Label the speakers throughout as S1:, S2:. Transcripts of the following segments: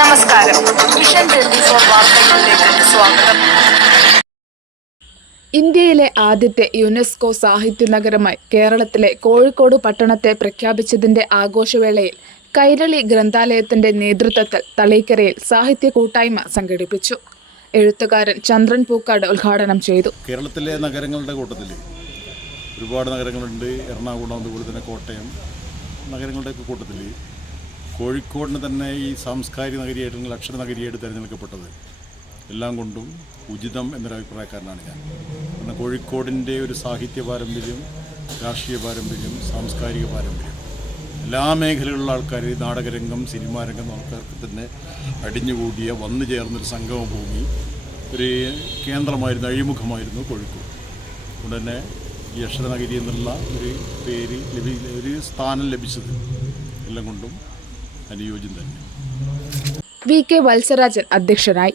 S1: നമസ്കാരം. Mission twenty four വാർത്തകളിലേക്ക് സ്വാഗതം.
S2: ഇന്ത്യയിലെ ആദ്യത്തെ യുനെസ്കോ സാഹിത്യ നഗരമായി കേരളത്തിലെ കോഴിക്കോട് പട്ടണത്തെ പ്രഖ്യാപിച്ചതിന്റെ ആഘോഷവേളയിൽ കൈരളി ഗ്രന്ഥാലയത്തിന്റെ നേതൃത്വത്തിൽ തളീക്കരയിൽ സാഹിത്യ കൂട്ടായ്മ സംഘടിപ്പിച്ചു. എഴുത്തുകാരൻ ചന്ദ്രൻ പൂക്കാട് ഉദ്ഘാടനം ചെയ്തു.
S3: കേരളത്തിലെ നഗരങ്ങളുടെ കൂട്ടത്തിൽ ഒരുപാട് നഗരങ്ങളുണ്ട്. എറണാകുളം അതുപോലെ തന്നെ കോട്ടയം. നഗരങ്ങളുടെയൊക്കെ കൂട്ടത്തിൽ കോഴിക്കോടിന് തന്നെ ഈ സാംസ്കാരിക നഗരിയായിട്ട് അല്ലെങ്കിൽ അക്ഷര നഗരിയായിട്ട് തിരഞ്ഞെടുക്കപ്പെട്ടത് എല്ലാം കൊണ്ടും ഉചിതം എന്നൊരഭിപ്രായക്കാരനാണ് ഞാൻ. കാരണം കോഴിക്കോടിന്റെ ഒരു സാഹിത്യ പാരമ്പര്യം രാഷ്ട്രീയ പാരമ്പര്യം സാംസ്കാരിക പാരമ്പര്യം എല്ലാ മേഖലകളിലുള്ള ആൾക്കാർ ഈ നാടകരംഗം സിനിമാരംഗം ആൾക്കാർക്ക് തന്നെ അടിഞ്ഞുകൂടിയ വന്നു ചേർന്നൊരു സംഗമ ഭൂമി ഒരു കേന്ദ്രമായിരുന്നു അഴിമുഖമായിരുന്നു കോഴിക്കോട്. അതുകൊണ്ട് തന്നെ ഈ അക്ഷരനഗരി എന്നുള്ള ഒരു പേര് ലഭി ഒരു സ്ഥാനം ലഭിച്ചത് എല്ലാം കൊണ്ടും അനുയോജ്യം തന്നെ.
S2: വി. കെ. വത്സരാജൻ അധ്യക്ഷനായി.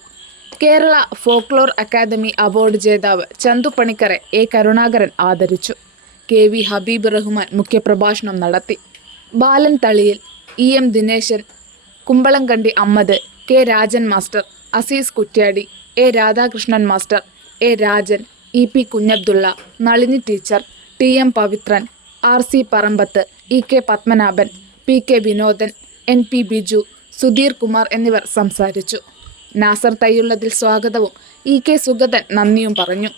S2: കേരള ഫോക്ലോർ അക്കാദമി അവാർഡ് ജേതാവ് ചന്തു പണിക്കറെ എ. കരുണാകരൻ ആദരിച്ചു. കെ. വി. ഹബീബ് റഹ്മാൻ മുഖ്യപ്രഭാഷണം നടത്തി. Balan Thaliyil E. M. Dineshan Kumbalamkandi Ammad K. Rajan master Azeez Kuttiady A. Radhakrishnan master A. Rajan E P Kunhabdulla Nalini teacher T M Pavithran R C Parambath E K Padmanabhan P K Vinodan N P Biju Sudheer Kumar എന്നിവർ സംസാരിച്ചു. നാസർ തയ്യുള്ളതിൽ സ്വാഗതവും E K Sugathan നന്ദിയും പറഞ്ഞു.